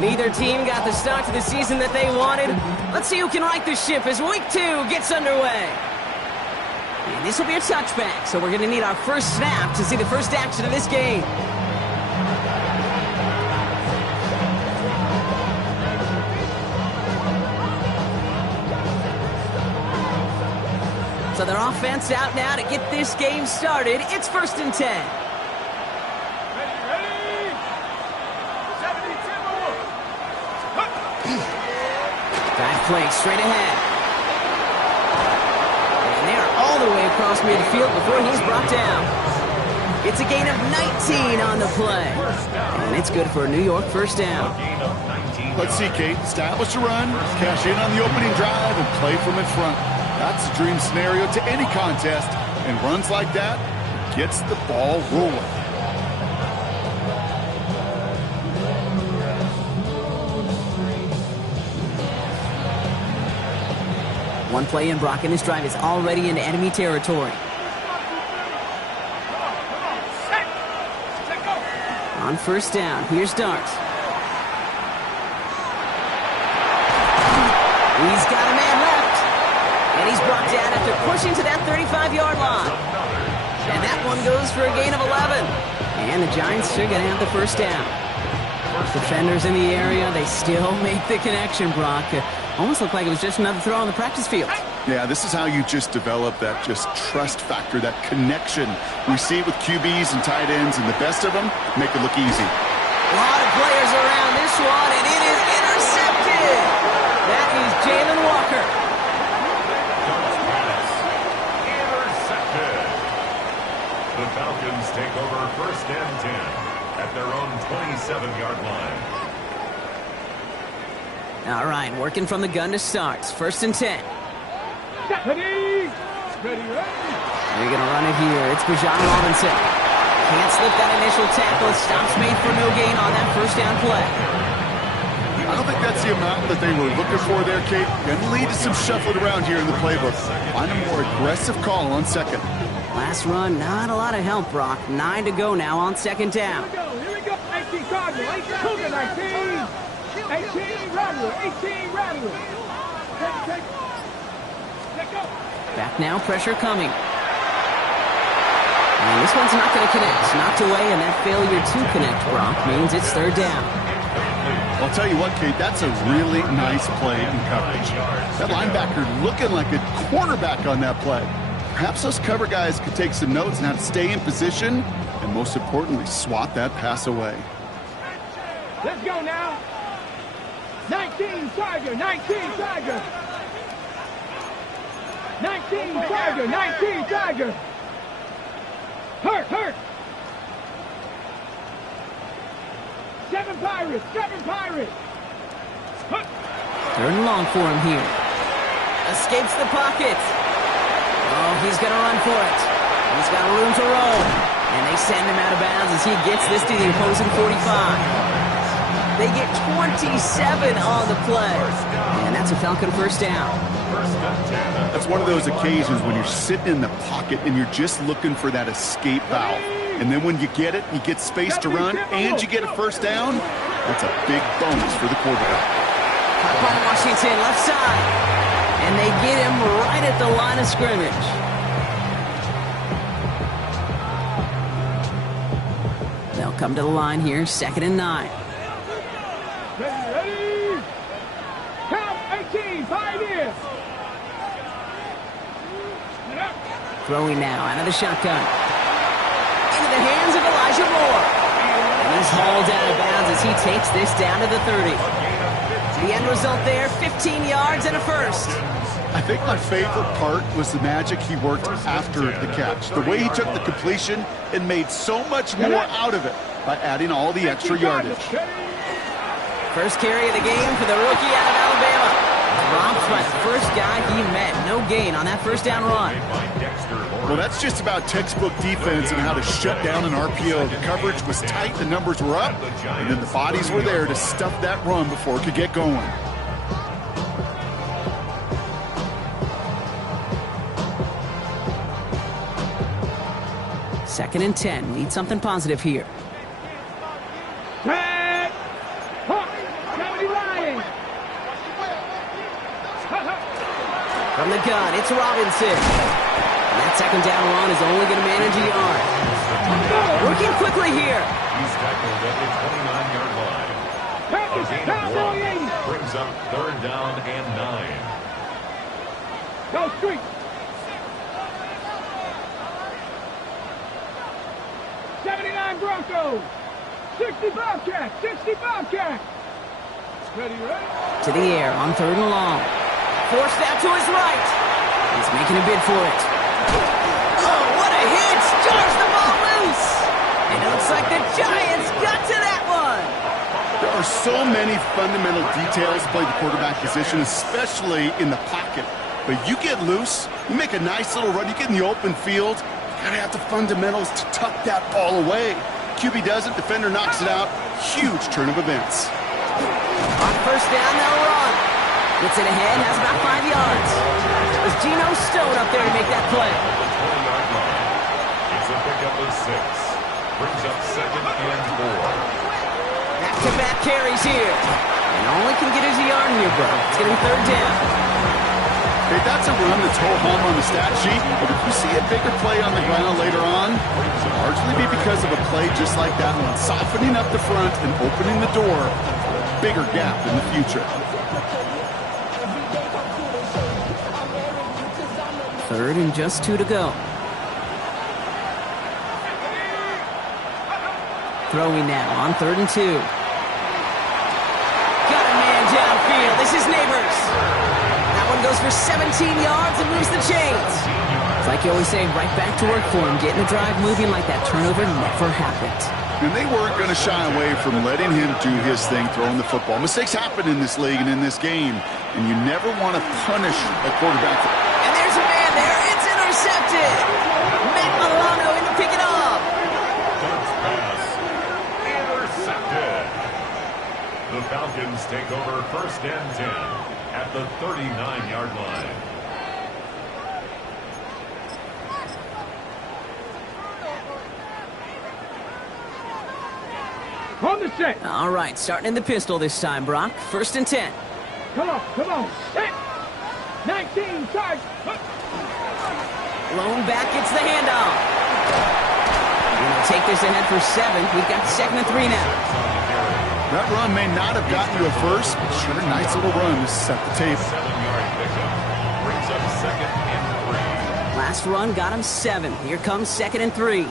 Neither team got the start to the season that they wanted. Let's see who can right the ship as week 2 gets underway. And this will be a touchback, so we're going to need our first snap to see the first action of this game. So their offense out now to get this game started. It's 1st and 10. Drive play straight ahead. And they're all the way across midfield before he's brought down. It's a gain of 19 on the play. And it's good for a New York first down. Let's see, Kate. Establish a run, cash in on the opening drive, and play from in front. That's a dream scenario to any contest, and runs like that gets the ball rolling. One play in, Brock, and this drive is already into enemy territory. On first down, here's Darts. He's got a man left. And he's brought down after pushing to that 35-yard line. And that one goes for a gain of 11. And the Giants are going to have the first down. Defenders in the area, they still make the connection, Brock. Almost looked like it was just another throw on the practice field. Yeah, this is how you just develop that just trust factor, that connection. We see it with QBs and tight ends, and the best of them make it look easy. A lot of players around this one, and it is intercepted. That is Jalen Walker. The Falcons take over 1st and 10 at their own 27-yard line. All right, working from the gun to start. 1st and 10. Ready. They're going to run it here. It's Bijan Robinson. Can't slip that initial tackle. Stops made for no gain on that first down play. I don't think that's the amount that they were looking for there, Kate. Going to lead to some shuffling around here in the playbook. Find a more aggressive call on second. Last run, not a lot of help, Brock. 9 to go now on 2nd down. Here we go. 18 Cardinal. 18 Rattler. 18 Rattler. Take. Back now, pressure coming. And this one's not going to connect. Knocked away, and that failure to connect, Brock, means it's 3rd down. I'll tell you what, Kate, that's a really nice play in coverage. That linebacker looking like a quarterback on that play. Perhaps those cover guys could take some notes on how to stay in position and, most importantly, swat that pass away. Let's go now. 19 Tiger. 19 Tiger. 19 Tiger. 19 Tiger. Hurt. 7 Pirates. 7 Pirates. 3rd and long for him here. Escapes the pocket. Oh, he's going to run for it. He's got room to roll. And they send him out of bounds as he gets this to the opposing 45. They get 27 on the play. And that's a Falcon first down. That's one of those occasions when you're sitting in the pocket and you're just looking for that escape valve. And then when you get it, you get space to run, and you get a first down, that's a big bonus for the quarterback. Caught by Washington, left side. And they get him right at the line of scrimmage. They'll come to the line here, 2nd and 9. Ready. Count 18. Pioneers. Throwing now out of the shotgun. Into the hands of Elijah Moore. And he's hauled out of bounds as he takes this down to the 30. The end result there, 15 yards and a first. I think my favorite part was the magic he worked after the catch. The way he took the completion and made so much more out of it by adding all the extra yardage. First carry of the game for the rookie out of Alabama. Dropped by the first guy he met. No gain on that first down run. Well, that's just about textbook defense and how to shut down an RPO. The coverage was tight, the numbers were up, and then the bodies were there to stuff that run before it could get going. Second and 10. Need something positive here. Tag! Hawk! 70 Lions! From the gun, it's Robinson. And that second down run is only going to manage a yard. Working quickly here. He's tackled at the 29-yard line. Packers, A gain pass of on 1 80. brings up 3rd down and 9. Go street. 79 Broncos. 60 Bobcats. 60 Bobcats. Ready, ready? To the air on 3rd and long. Forced out to his right. He's making a bid for it. Oh, what a hit! Jars the ball loose. And it looks like the Giants got to that one. There are so many fundamental details to play the quarterback position, especially in the pocket. But you get loose, you make a nice little run, you get in the open field, you gotta have the fundamentals to tuck that ball away. QB doesn't, defender knocks it out. Huge turn of events. On first down, they'll run. Gets it ahead, has about 5 yards. There's Geno Stone up there to make that play. 20-yard line. It's a pickup of 6. Brings up 2nd and 4. Back-to-back carries here. And all he can get is a yard in here, bro. It's going to be 3rd down. Okay, that's a run that's ho-hum on the stat sheet, but if you see a bigger play on the ground later on, it'll largely be because of a play just like that one, softening up the front and opening the door for a bigger gap in the future. 3rd and just 2 to go. Throwing now on 3rd and 2. Got a man downfield. This is Neighbors. That one goes for 17 yards and moves the chains. It's like you always say, right back to work for him. Getting the drive moving like that turnover never happened. And they weren't going to shy away from letting him do his thing, throwing the football. Mistakes happen in this league and in this game, and you never want to punish a quarterback. And there's a man there. It's intercepted. Matt Milano in to pick it up. First pass. Intercepted. The Falcons take over 1st and 10 at the 39-yard line. On the set. All right, starting in the pistol this time, Brock. 1st and 10. Come on, come on. Set. 19, charge. Lone back gets the handoff. We'll take this ahead for 7. We've got 2nd and 3 now. That run may not have gotten you a first, but sure, nice little run to set the table. 7-yard pickup. Brings up 2nd and 3. Last run got him 7. Here comes 2nd and 3.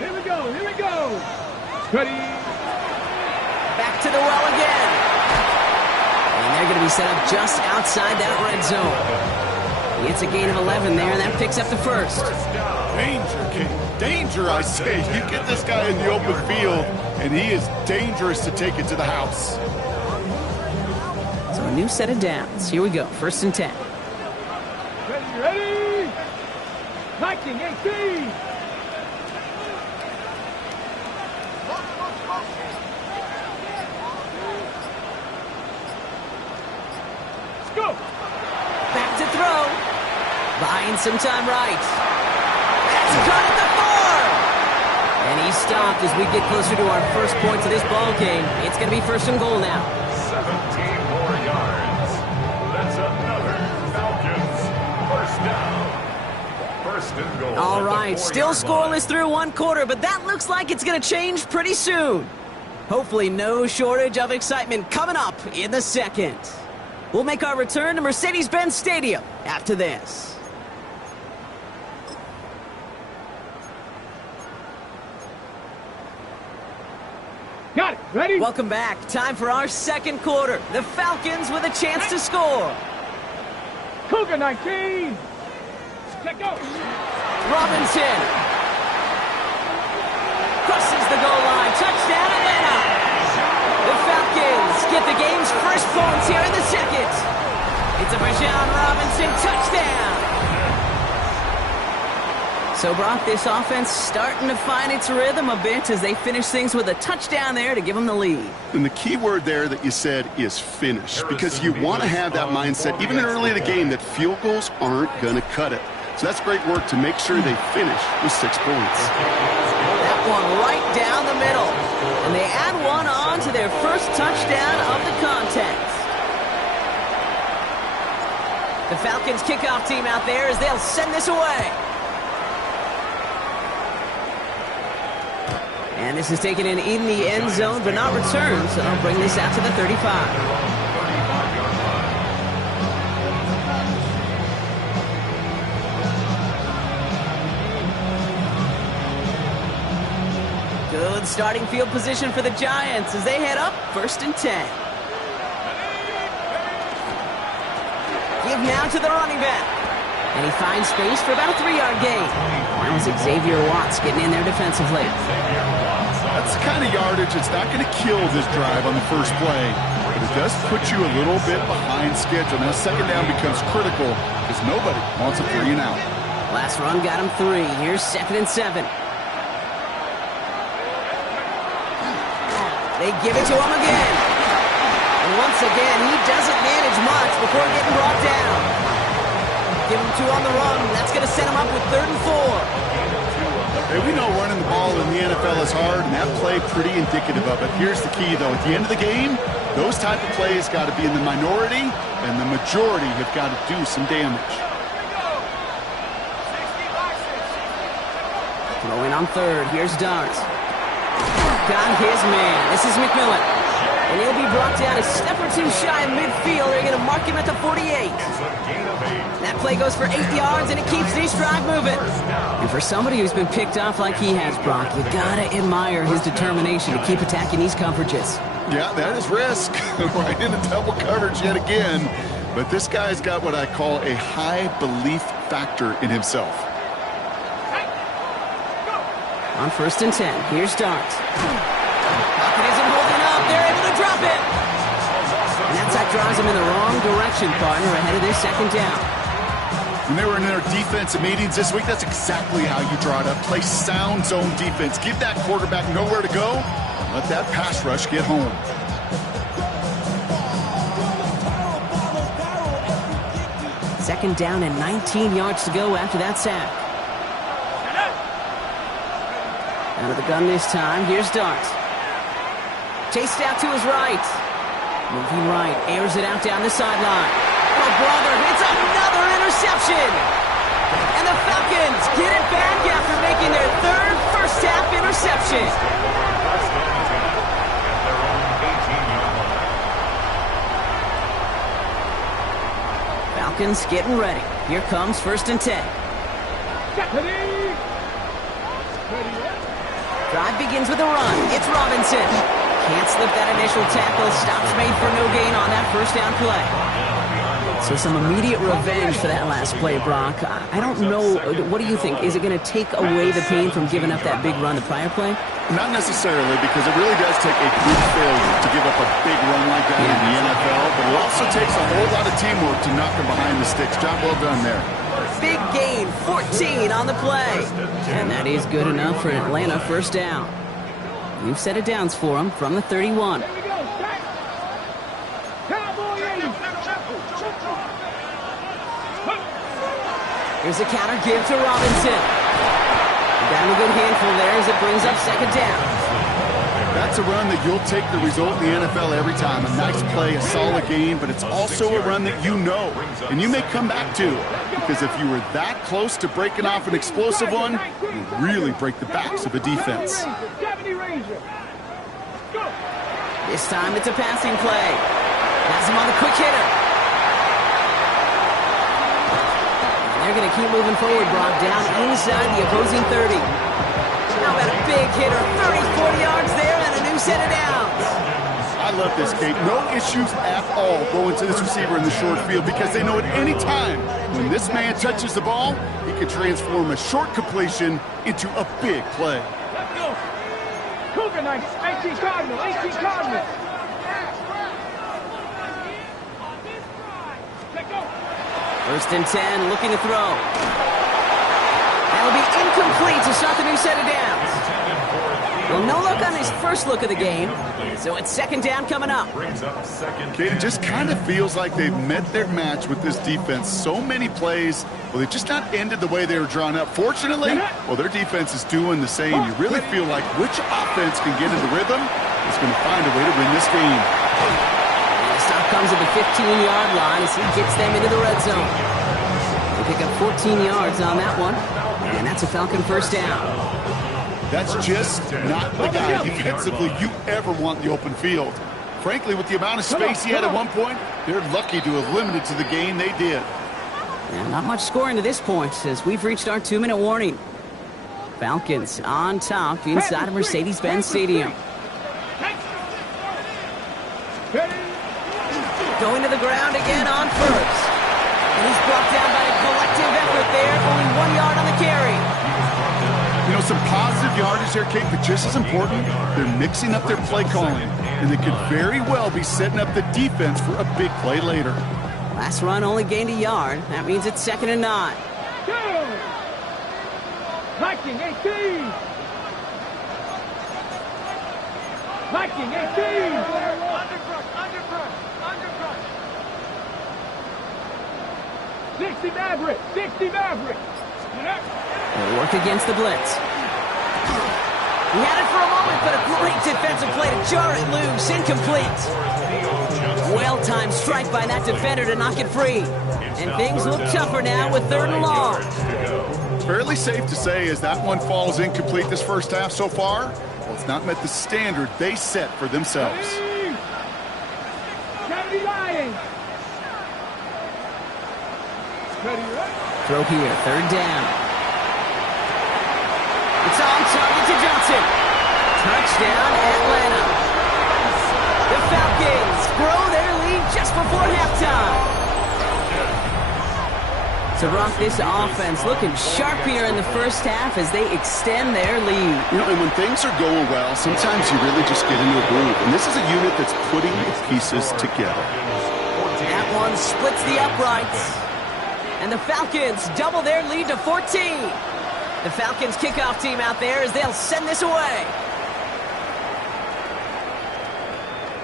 Here we go, here we go. Ready. Back to the well again. And they're going to be set up just outside that red zone. He gets a gain of 11 there, and that picks up the first. Danger, King. Danger, I say. You get this guy in the open field, and he is dangerous to take it to the house. So a new set of downs. Here we go. 1st and 10. Ready, ready. 19, 18. Let's go. Back to throw. Buying some time right. That's caught at the 4. And he's stopped as we get closer to our first points of this ball game. It's going to be 1st and goal now. 17 more yards. That's another Falcons 1st down. 1st and goal. All at the right, 4-yard still scoreless line. through 1 quarter, but that looks like it's going to change pretty soon. Hopefully no shortage of excitement coming up in the 2nd. We'll make our return to Mercedes-Benz Stadium after this. Got it. Ready? Welcome back. Time for our 2nd quarter. The Falcons with a chance to score. Cougar 19. Let go. Robinson crosses the goal line. Touchdown, Atlanta. The Falcons get the game's first points here in the 2nd. It's a Bijan Robinson touchdown. So, Brock, this offense starting to find its rhythm a bit as they finish things with a touchdown there to give them the lead. And the key word there that you said is finish, because you want to have that mindset, even early in the game, that field goals aren't going to cut it. So that's great work to make sure they finish with 6 points. That one right down the middle. And they add one on to their first touchdown of the contest. The Falcons kickoff team out there as they'll send this away. And this is taken in the end zone, but not returned, so they'll bring this out to the 35. Good starting field position for the Giants as they head up 1st and 10. Give now to the running back. And he finds space for about a 3-yard gain. That was Xavier Watts getting in there defensively. That's the kind of yardage that's not going to kill this drive on the first play, but it does put you a little bit behind schedule. Now, 2nd down becomes critical because nobody wants a 3 and out. Last run got him 3. Here's 2nd and 7. They give it to him again. And once again, he doesn't manage much before getting brought down. Give him 2 on the run. That's going to set him up with 3rd and 4. Hey, we know running the ball in the NFL is hard, and that play pretty indicative of it. Here's the key, though. At the end of the game, those type of plays got to be in the minority, and the majority have got to do some damage. Throwing on 3rd. Here's Darts. Got his man. This is McMillan. And he'll be brought down a step or 2 shy of midfield. They're going to mark him at the 48. That play goes for 8 yards, and it keeps this drive moving. And for somebody who's been picked off like he has, Brock, you got to admire his determination to keep attacking these coverages. Yeah, that is risk. Right into double coverage yet again. But this guy's got what I call a high belief factor in himself. On 1st and 10, here's Darts. Pocket isn't holding up. They're able to drop it. And that sack drives them in the wrong direction, partner, ahead of their 2nd down. When they were in their defensive meetings this week, that's exactly how you draw it up. Play sound zone defense. Give that quarterback nowhere to go. Let that pass rush get home. Second down and 19 yards to go after that sack. Out of the gun this time. Here's Darts. Chased out to his right. Moving right. Airs it out down the sideline. Oh, brother. It's another interception. And the Falcons get it back after making their 3rd first-half interception. Falcons getting ready. Here comes 1st and 10. Drive begins with a run. It's Robinson. Can't slip that initial tackle. Stops made for no gain on that 1st down play. So some immediate revenge for that last play, Brock. I don't know. What do you think? Is it going to take away the pain from giving up that big run the prior play? Not necessarily, because it really does take a good failure to give up a big run like that in the NFL, but it also takes a whole lot of teamwork to knock them behind the sticks. Job well done there. Big gain, 14 on the play. And that is good enough for an Atlanta 1st down. You've set it downs for them from the 31. Here's a counter give to Robinson. Down a good handful there as it brings up 2nd down. That's a run that you'll take the result in the NFL every time. A nice play, a solid game, but it's also a run that you know, and you may come back to. Because if you were that close to breaking off an explosive one, you really break the backs of a defense. This time it's a passing play. Has him on the quick hitter. And they're going to keep moving forward, Brock, down inside the opposing 30. How about a big hitter, 30, 40 yards there, and a new set of downs. I love this, Kate. No issues at all going to this receiver in the short field because they know at any time when this man touches the ball, he can transform a short completion into a big play. Let's go. Cougar Knights, 18 Cardinal, 18 Cardinal. Let's go. First and 10, looking to throw. That'll be incomplete to shut the new set of downs. Well, no luck on his first look of the game, so it's second down coming up. Kate, it just kind of feels like they've met their match with this defense. So many plays, well, they've just not ended the way they were drawn up. Fortunately, well, their defense is doing the same. You really feel like which offense can get into rhythm is going to find a way to win this game. The stop comes at the 15-yard line as he gets them into the red zone. They pick up 14 yards on that one, and that's a Falcon first down. That's just not the guy defensively you ever want in the open field. Frankly, with the amount of space he had at one point, they're lucky to have limited to the game they did. And not much scoring to this point as we've reached our 2-minute warning. Falcons on top inside of Mercedes-Benz Stadium. Going to the ground again on first. And he's brought down by a collective effort there. Only 1 yard on the carry. You know, some positive yardage there, Kate, but just as important, they're mixing up their play calling. And they could very well be setting up the defense for a big play later. Last run only gained a yard. That means it's 2nd and 9. Viking 18. Viking 18. Undercrush. 60 Maverick. They'll work against the blitz. He had it for a moment, but a great defensive play to jar it loose. Incomplete. Well-timed strike by that defender to knock it free. And things look tougher now with 3rd and long. Fairly safe to say as that one falls incomplete this first half so far, well, it's not met the standard they set for themselves. Throw here, 3rd down. It's on target to Johnson. Touchdown, Atlanta. The Falcons grow their lead just before halftime. To rock this offense looking sharp here in the first half as they extend their lead. You know, and when things are going well, sometimes you really just get into a groove. And this is a unit that's putting the pieces together. That one splits the uprights. And the Falcons double their lead to 14. The Falcons kickoff team out there as they'll send this away.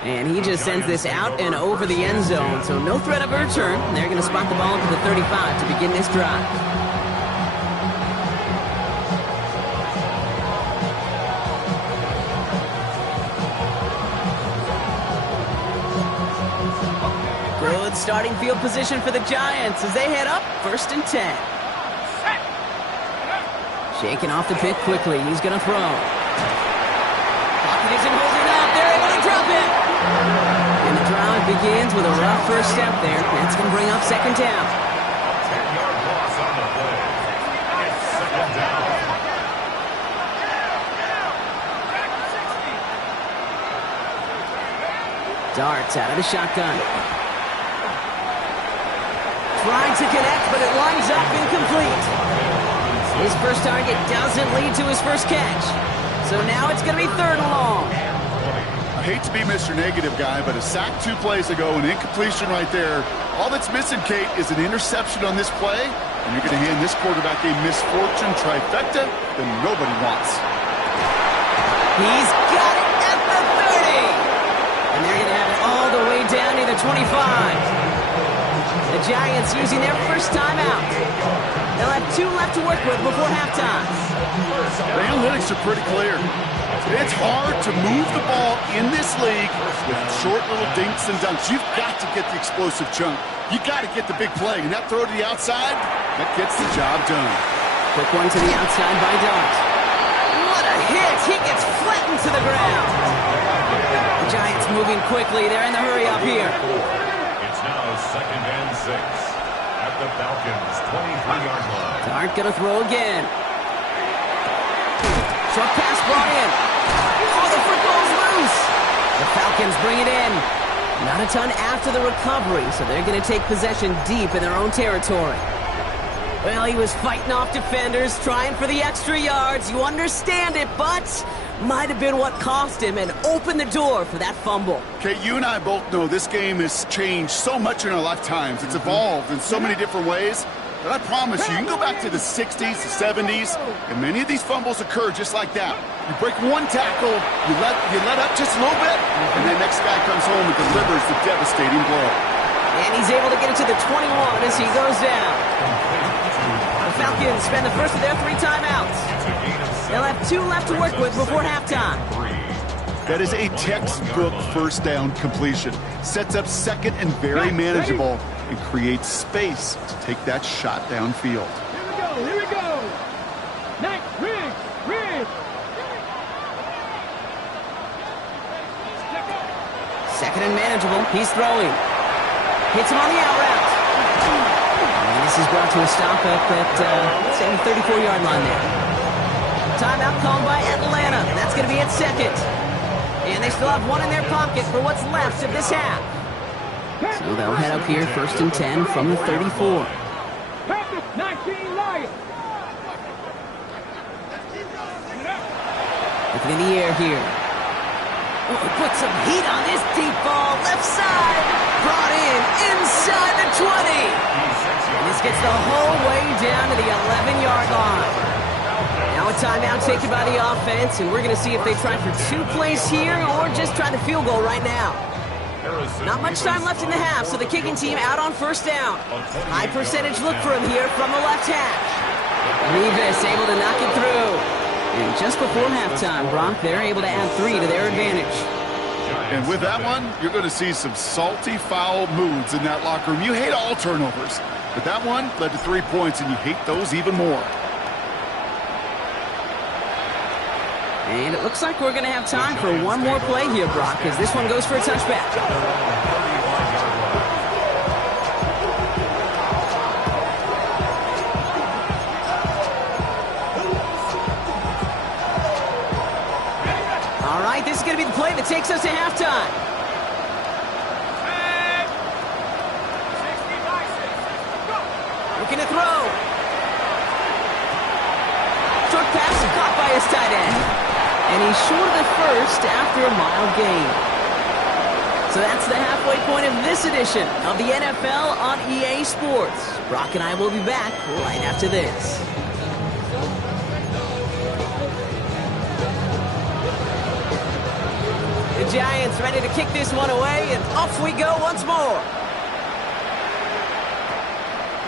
And he just sends this out and over the end zone, so no threat of a return. They're going to spot the ball to the 35 to begin this drive. Good starting field position for the Giants as they head up 1st and 10. Shaking off the pick quickly. He's going to throw. Pocket isn't holding up. They're able to drop it. And the drive begins with a rough first step there. That's going to bring up 2nd down. 10-yard loss on the play. It's 2nd down. Darts out of the shotgun. Trying to connect, but it lines up incomplete. His first target doesn't lead to his first catch. So now it's going to be 3rd and long. I hate to be Mr. Negative guy, but a sack 2 plays ago, an incompletion right there. All that's missing, Kate, is an interception on this play, and you're going to hand this quarterback a misfortune trifecta that nobody wants. He's got it at the 30. And they're going to have it all the way down to the 25. The Giants using their first timeout. They'll have 2 left to work with before halftime. The analytics are pretty clear. It's hard to move the ball in this league with short little dinks and dunks. You've got to get the explosive chunk. You got to get the big play. And that throw to the outside, that gets the job done. Quick one to the outside by Dart. What a hit! He gets flattened to the ground. The Giants moving quickly. They're in the hurry up here. It's now 2nd and 6 at the Falcons' 23-yard line. Dart gonna throw again. Short pass brought in. Oh, the football's loose. The Falcons bring it in. Not a ton after the recovery, so they're going to take possession deep in their own territory. Well, he was fighting off defenders, trying for the extra yards. You understand it, but might have been what cost him and opened the door for that fumble. Okay, you and I both know this game has changed so much in our lifetimes. It's evolved in so many different ways. But I promise you can go back to the 60s, the 70s, and many of these fumbles occur just like that. You break one tackle, you let up just a little bit, and the next guy comes home and delivers the devastating blow. And he's able to get it to the 21 as he goes down. The Falcons spend the first of their 3 timeouts. They'll have 2 left to work with before halftime. That is a textbook first down completion. Sets up second and very manageable and creates space to take that shot downfield. Here we go. Nice, Ridge. Second and manageable. He's throwing. Hits him on the out route. And this is brought to a stop at that, let's say, the 34-yard line there. Timeout called by Atlanta. That's going to be at second. And they still have 1 in their pocket for what's left of this half. So they'll head up here, 1st and 10 from the 34. Packers 19 Lions. Looking in the air here. Oh, put some heat on this deep ball. Left side. Brought in inside the 20. And this gets the whole way down to the 11-yard line. Now a timeout taken by the offense, and we're going to see if they try for 2 plays here or just try the field goal right now. Not much time left in the half, so the kicking team out on 1st down. High percentage look for him here from the left hash. Revis able to knock it through. And just before halftime, Brock, they're able to add 3 to their advantage. And with that one, you're going to see some salty, foul moods in that locker room. You hate all turnovers, but that one led to 3 points, and you hate those even more. And it looks like we're going to have time for one more play here, Brock, as this one goes for a touchback. All right, this is going to be the play that takes us to halftime. Looking to throw. Short pass caught by his tight end. And he's short of the first after a mile gain. So that's the halfway point of this edition of the NFL on EA Sports. Brock and I will be back right after this. The Giants ready to kick this one away, and off we go once more.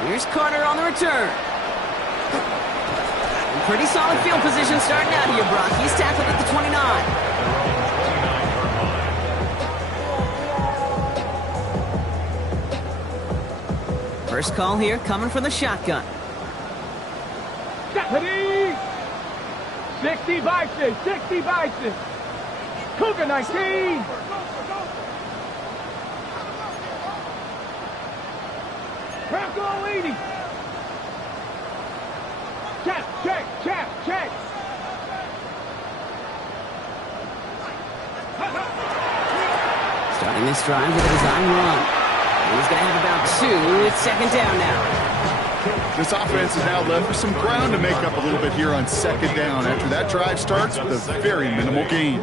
Here's Carter on the return. Pretty solid field position starting out here, Brock. He's tackled at the 29. First call here coming from the shotgun. 60 Bison. Cougar 19. Bronco 80. Check. Starting this drive with a design run. And he's going to have about 2. It's 2nd down now. This offense is now left with some ground to make up a little bit here on 2nd down after that drive starts with a very minimal gain.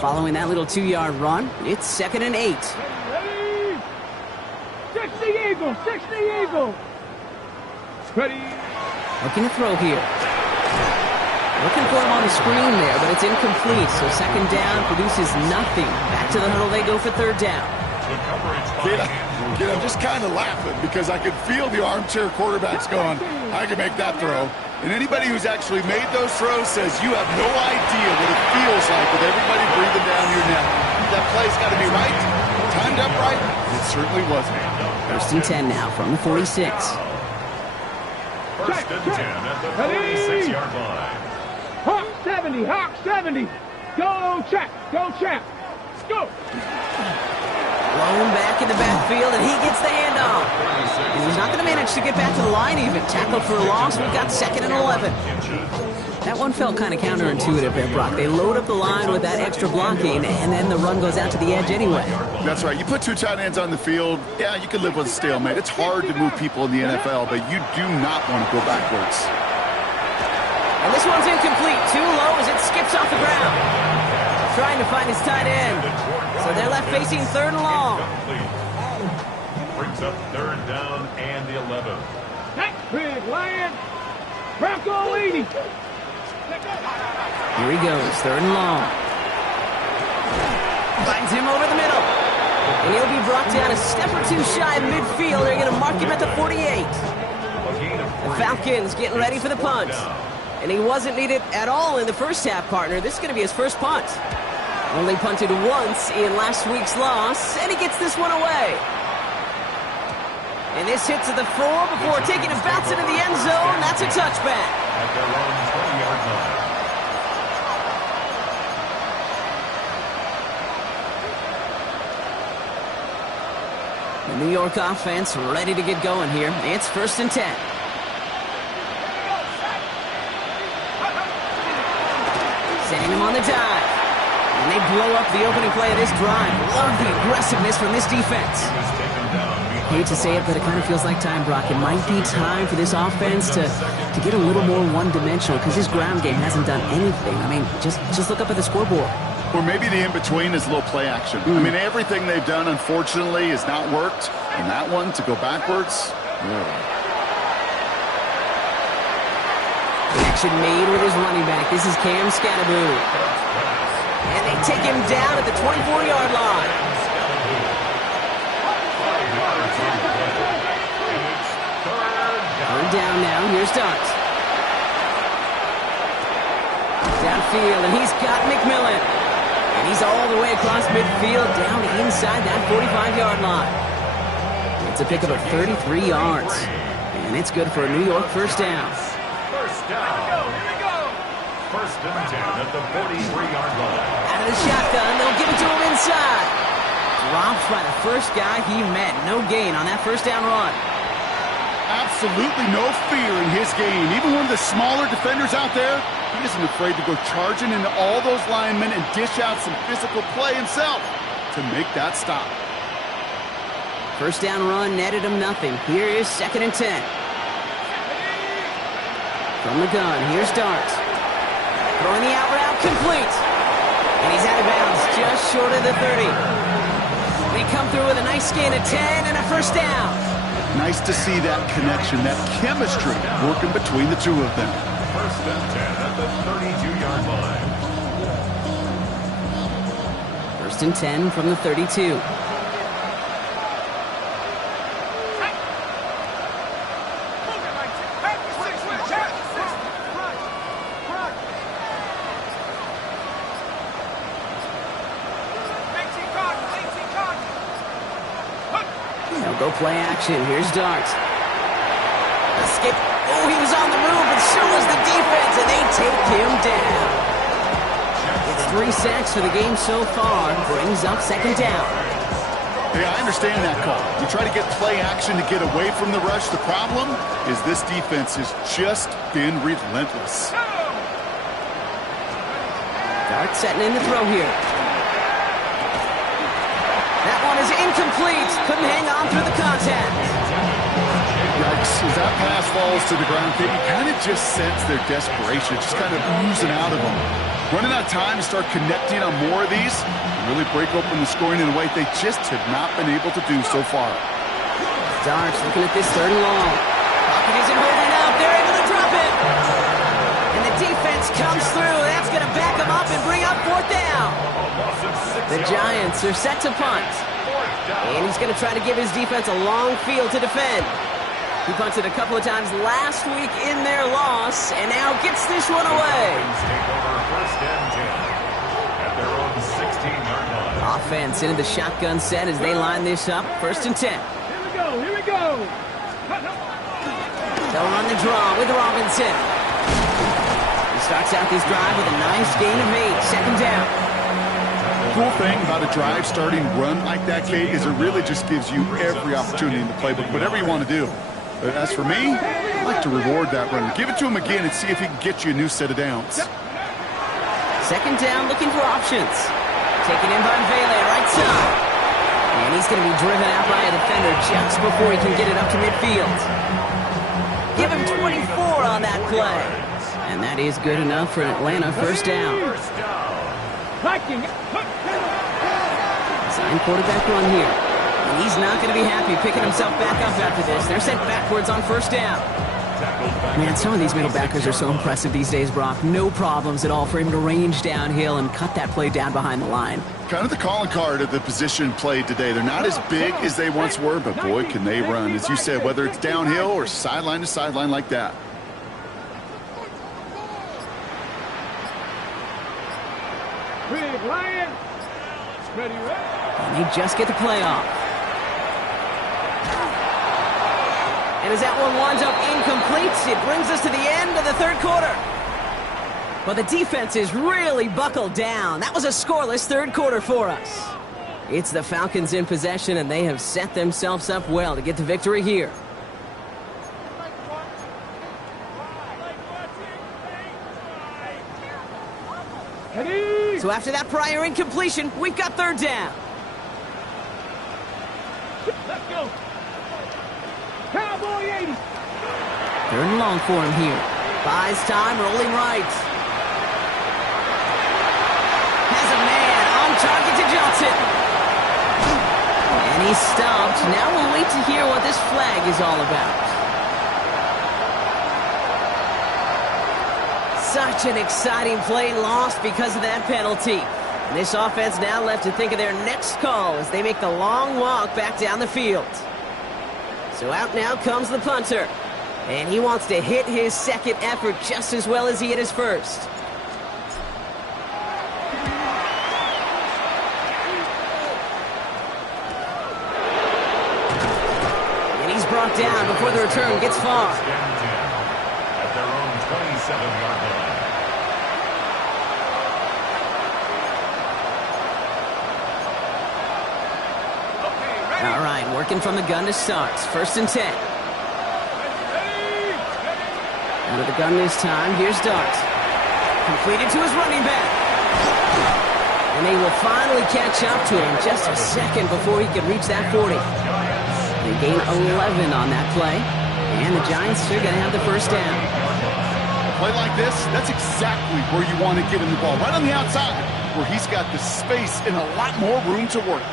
Following that little 2-yard run, it's 2nd and 8. Ready? 60 Eagle. Ready? Looking to throw here. Looking for him on the screen there, but it's incomplete. So 2nd down produces nothing. Back to the huddle they go for 3rd down. Kid, I'm just kind of laughing because I could feel the armchair quarterbacks going, I can make that throw. And anybody who's actually made those throws says you have no idea what it feels like with everybody breathing down your neck. That play's got to be right, timed up right. It certainly wasn't. 1st and 10 now from the 46. 1st and 10 at the 46-yard line. Hawk 70. Go check. Go. Blown back in the backfield, and he gets the handoff. And he's not going to manage to get back to the line even. Tackled for a loss. We've got 2nd and 11. That one felt kind of counterintuitive there, Brock. They load up the line with that extra blocking, and then the run goes out to the edge anyway. That's right. You put 2 tight ends on the field, yeah, you can live with a stalemate. It's hard to move people in the NFL, but you do not want to go backwards. And this one's incomplete. Too low as it skips off the ground. Trying to find his tight end. So they're left facing third and long. Brings up third down and 11. Big Lion. Bronco 80. Here he goes, third and long. Finds him over the middle. And he'll be brought down a step or two shy of midfield. They're going to mark him at the 48. The Falcons getting ready for the punt. And he wasn't needed at all in the first half, partner. This is going to be his first punt. Only punted once in last week's loss, and he gets this one away. And this hits at the 4 before taking a bounce into the end zone. That's a touchback. At their own 20-yard line. The New York offense ready to get going here. It's 1st and 10. Setting him on the dive. And they blow up the opening play of this drive. Love the aggressiveness from this defense. Hate to say it, but it kind of feels like time, Brock. It might be time for this offense to get a little more one-dimensional because this ground game hasn't done anything. I mean, just look up at the scoreboard. Or maybe the in-between is a little play action. I mean, everything they've done, unfortunately, has not worked. And that one, to go backwards, Action made with his running back. This is Cam Scatterboot. And they take him down at the 24-yard line. Third down now. Here's Dart. Downfield, and he's got McMillan. And he's all the way across midfield, down inside that 45-yard line. It's a pickup of 33 yards. And it's good for a New York first down. First down. Here we go. 1st and 10 at the 43-yard line. Out of the shotgun, they'll give it to him inside. Dropped by the first guy he met. No gain on that first down run. absolutely no fear in his game. Even one of the smaller defenders out there, he isn't afraid to go charging into all those linemen and dish out some physical play himself to make that stop. First down run netted him nothing. Here is 2nd and 10. From the gun, here's Dart. Throwing the out route, complete. And he's out of bounds, just short of the 30. They come through with a nice gain of 10 and a first down. Nice to see that connection, that chemistry working between the two of them. 1st and 10 at the 32-yard line. 1st and 10 from the 32. Go play action. Here's Dart. Escape. Oh, he was on the move, but so was the defense, and they take him down. It's 3 sacks for the game so far. Brings up 2nd down. Yeah, I understand that call. You try to get play action to get away from the rush. The problem is this defense has just been relentless. Dart setting in the throw here. That one is incomplete. Couldn't hang on through the contact. Yikes. As that pass falls to the ground, you kind of just sense their desperation, just kind of oozing out of them. Running out of time to start connecting on more of these and really break open the scoring in a way they just have not been able to do so far. Dart's looking at this 3rd and long. Pocket isn't holding up. They're able to drop it. And the defense comes through. That's going to back them up and bring up 4th down. The Giants are set to punt. And he's going to try to give his defense a long field to defend. He punted a couple of times last week in their loss, and now gets this one away. Take over 1st and 10 at their own 16-yard line. Offense into the shotgun set as they line this up. 1st and 10. Here we go, here we go. They'll run the draw with Robinson. He starts out this drive with a nice gain of 8. 2nd down. Cool thing about a drive starting run like that, Kate, is it really just gives you every opportunity in the playbook, whatever you want to do. But as for me, I like to reward that run. Give it to him again and see if he can get you a new set of downs. 2nd down, looking for options. Taken in by Vele, right side. And he's going to be driven out by a defender just before he can get it up to midfield. Give him 24 on that play. And that is good enough for an Atlanta first down. Sign quarterback run here. And he's not going to be happy picking himself back up after this. They're sent backwards on first down. Man, some of these middle backers are so impressive these days, Brock. No problems at all for him to range downhill and cut that play down behind the line. Kind of the calling card of the position played today. They're not as big as they once were, but boy, can they run. As you said, whether it's downhill or sideline to sideline like that. Big Lion. Ready, ready. And they just get the play off. And as that one winds up incomplete, it brings us to the end of the third quarter. Well, the defense is really buckled down. That was a scoreless third quarter for us. It's the Falcons in possession, and they have set themselves up well to get the victory here. Ready. So after that prior incompletion, we've got third down. Let's go. Cowboy 80. Third and long for him here. Buys time, rolling right. Has a man on target to Johnson. And he's stopped. Now we'll wait to hear what this flag is all about. Such an exciting play lost because of that penalty. And this offense now left to think of their next call as they make the long walk back down the field. So out now comes the punter. And he wants to hit his second effort just as well as he hit his first. And he's brought down before the return gets far. At their own 27-yard line. All right, working from the gun to start. First and 10. Out of the gun this time, here's Dart. Completed to his running back. And they will finally catch up to him just a second before he could reach that 40. They gain 11 on that play. And the Giants are going to have the first down. A play like this, that's exactly where you want to get him the ball. Right on the outside, where he's got the space and a lot more room to work.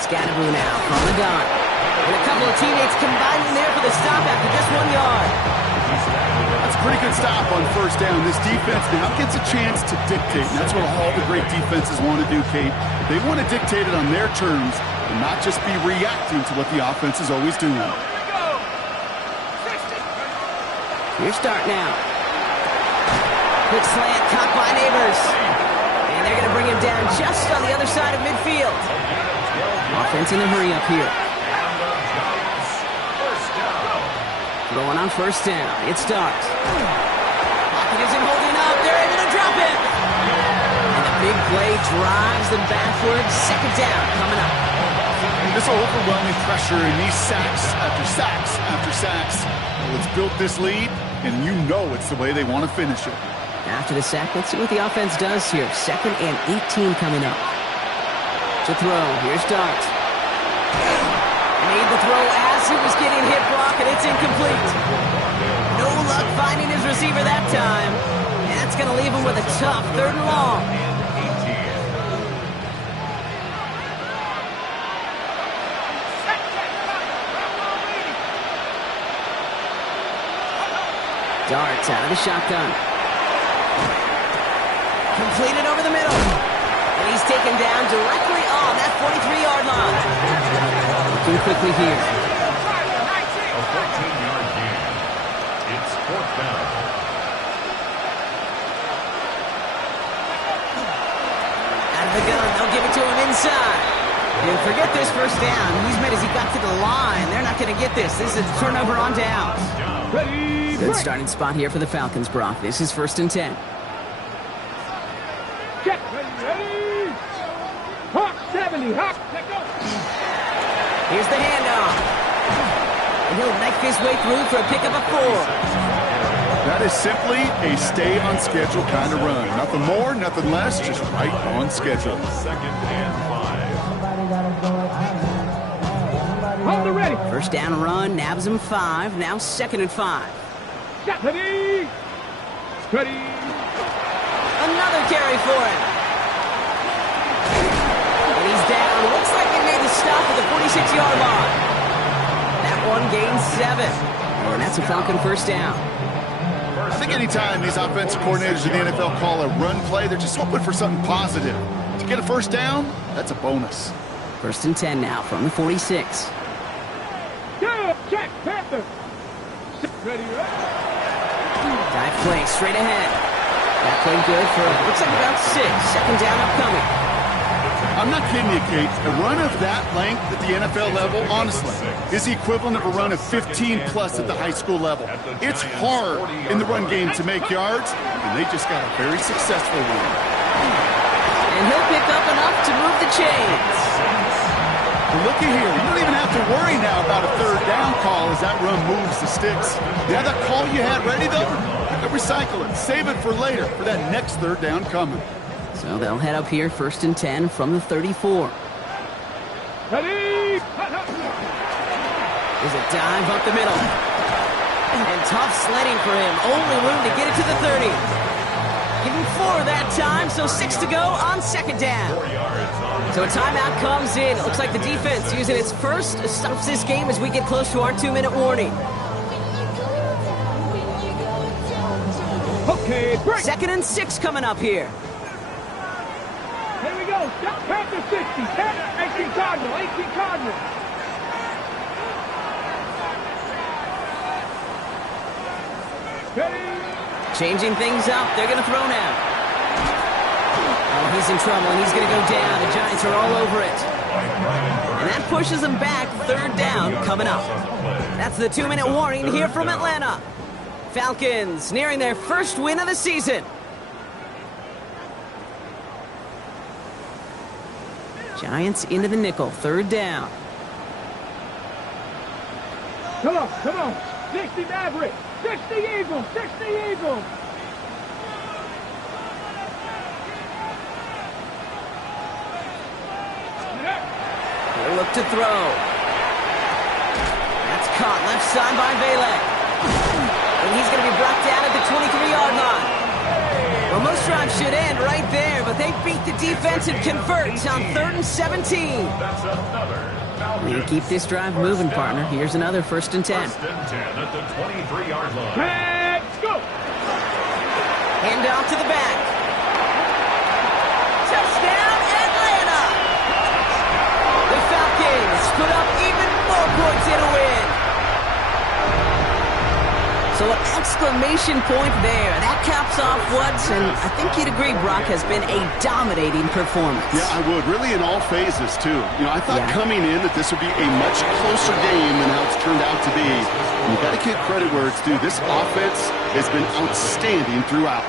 Scatterboo now from the gun. And a couple of teammates combining there for the stop after just 1 yard. That's a pretty good stop on first down. This defense now gets a chance to dictate, and that's what all the great defenses want to do, Kate. They want to dictate it on their terms and not just be reacting to what the offense is always doing. Here's Dart now. Quick slant caught by Neighbors. And they're going to bring him down just on the other side of midfield. Offense in the hurry up here. Going on first down. It's Dart. Pocket isn't holding up. They're able to drop it. And the big play drives them backwards. Second down coming up. This overwhelming pressure and these sacks after sacks after sacks. Well, it's built this lead, and you know it's the way they want to finish it. After the sack, let's see what the offense does here. Second and 18 coming up. To throw. Here's Dart. Made the throw as he was getting hit, Brock, and it's incomplete. No luck finding his receiver that time. And that's going to leave him with a tough third and long. Dart out of the shotgun. Completed over the middle. And he's taken down directly on that 43-yard line. Looking quickly here. A 14-yard gain. It's fourth down. Out of the gun, they'll give it to him inside. And forget this first down. He's made as he got to the line. They're not going to get this. This is a turnover on downs. Good starting spot here for the Falcons, Brock. This is first and 10. Check. Ready. Hawk 70. Hawk. Let go. Here's the handoff. And he'll knife his way through for a pickup of 4. That is simply a stay-on-schedule kind of run. Nothing more, nothing less, just right on schedule. Second and 5. Hold it ready. First down run, nabs him 5. Now 2nd and 5. Ready. Ready. Another carry for him. And he's down. Looks like they made the stop at the 46-yard line. That one gains 7. And that's a Falcon first down. I think anytime these offensive coordinators in the NFL call a run play, they're just hoping for something positive. To get a first down, that's a bonus. 1st and 10 now from the 46. Go, check, Panther. Ready, Dive play straight ahead. That play good for, looks like about 6. 2nd down upcoming. I'm not kidding you, Kate. A run of that length at the NFL level, honestly, is the equivalent of a run of 15-plus at the high school level. It's hard in the run game to make yards, and they just got a very successful one. And he'll pick up enough to move the chains. But looky here, you don't even have to worry now about a 3rd down call as that run moves the sticks. You have that call you had ready, though? You can recycle it, save it for later, for that next 3rd down coming. So they'll head up here 1st and 10 from the 34. Ready. There's a dive up the middle. And tough sledding for him. Only room to get it to the 30. Give him 4 that time, so 6 to go on 2nd down. So a timeout comes in. It looks like the defense using its first stops this game as we get close to our 2-minute warning. Okay, break. 2nd and 6 coming up here. Here we go. Panther 60. 18 Cardinal. 18 Cardinal. Ready. Changing things up. They're going to throw now. Oh, he's in trouble, and he's going to go down. The Giants are all over it. And that pushes them back. 3rd down coming up. That's the 2-minute warning here from Atlanta. Falcons nearing their first win of the season. Giants into the nickel. 3rd down. Come on, come on. 60 Maverick. 60 Eagles. 60 Eagles. They look to throw. That's caught left side by Vele. And he's going to be brought down at the 23-yard line. Well, most drives should end right there, but they beat the defense and convert on 3rd and 17. That's another. We keep this drive moving, partner. Here's another 1st and 10. 1st and 10 at the 23-yard line. Let's go. Hand off to the back. Touchdown, Atlanta! The Falcons put up even more points in a win. So an exclamation point there. That caps off what, and I think you'd agree, Brock, has been a dominating performance. Yeah, I would. Really in all phases, too. You know, I thought coming in that this would be a much closer game than how it's turned out to be. And you got to give credit where it's due. This offense has been outstanding throughout.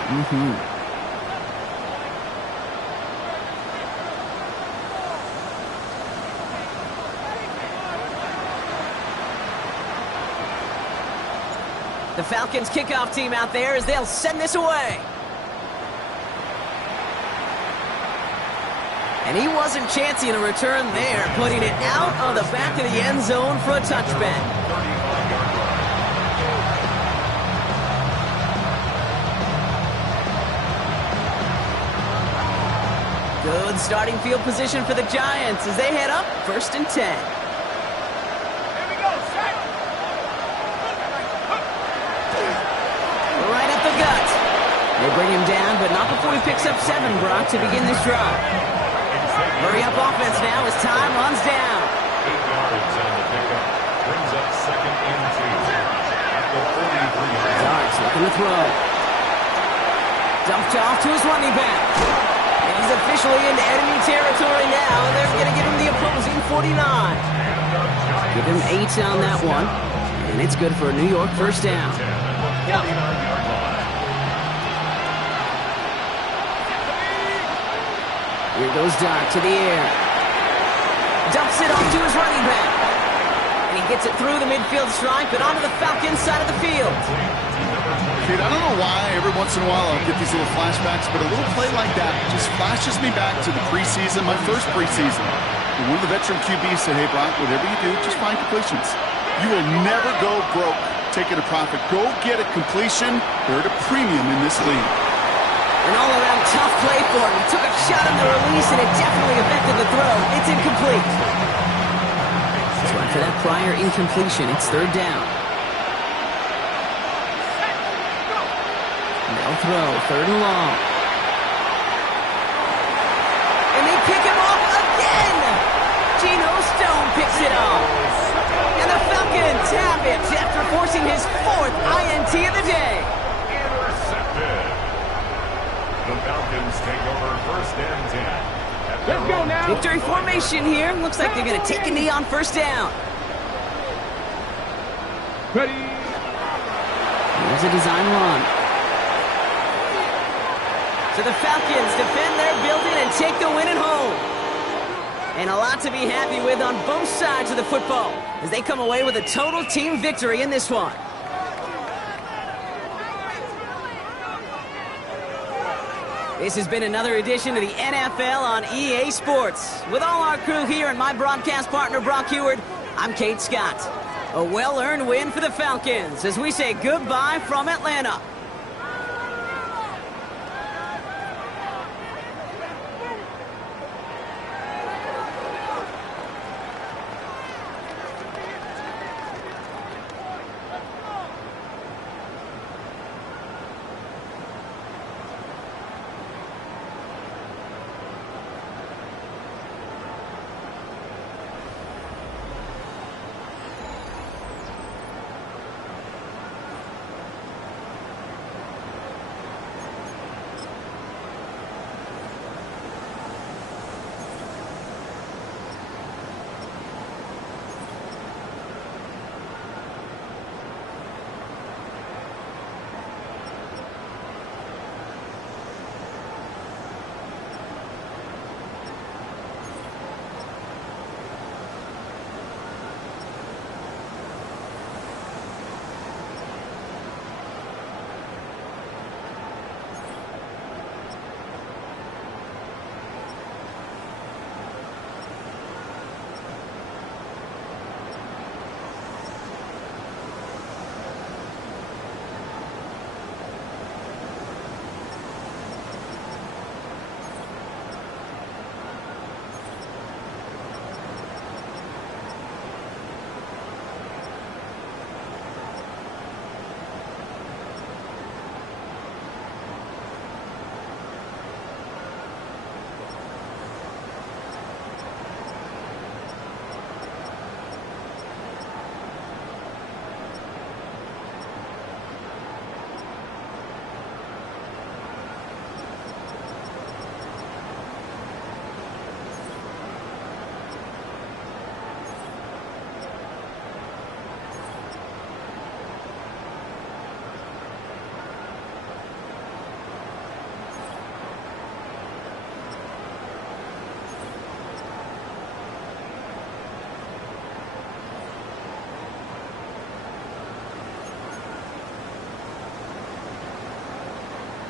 The Falcons kickoff team out there as they'll send this away. And he wasn't chancing a return there, putting it out on the back of the end zone for a touchback. Good starting field position for the Giants as they head up 1st and 10. They bring him down, but not before he picks up 7, Brock, to begin this drive. Hurry up offense now as time runs down. 8 yards on the pickup. Brings up 2nd and 2. At the 43-yard line. Darts looking to throw. Dumped off to his running back. And he's officially into enemy territory now, and they're going to give him the opposing 49. Give him 8 on that one, and it's good for a New York first down. Here goes Dart to the air. Dumps it off to his running back. And he gets it through the midfield stripe and onto the Falcons side of the field. Kid, I don't know why every once in a while I'll get these little flashbacks, but a little play like that just flashes me back to the preseason, my first preseason. And one of the veteran QBs said, hey, Brock, whatever you do, just find completions. You will never go broke taking a profit. Go get a completion. They're at a premium in this league. An all-around tough play for him. He took a shot on the release, and it definitely affected the throw. It's incomplete. So after that prior incompletion, it's third down. They'll throw, third and long. And they pick him off again! Geno Stone picks it off. And the Falcons have it after forcing his fourth INT of the day. Intercepted. The Falcons take over first and 10. Let's go now. Victory formation here. Looks like they're going to take a knee on first down. Ready. Here's a design run. So the Falcons defend their building and take the win at home. And a lot to be happy with on both sides of the football as they come away with a total team victory in this one. This has been another edition of the NFL on EA Sports. With all our crew here and my broadcast partner, Brock Heward, I'm Kate Scott. A well-earned win for the Falcons as we say goodbye from Atlanta.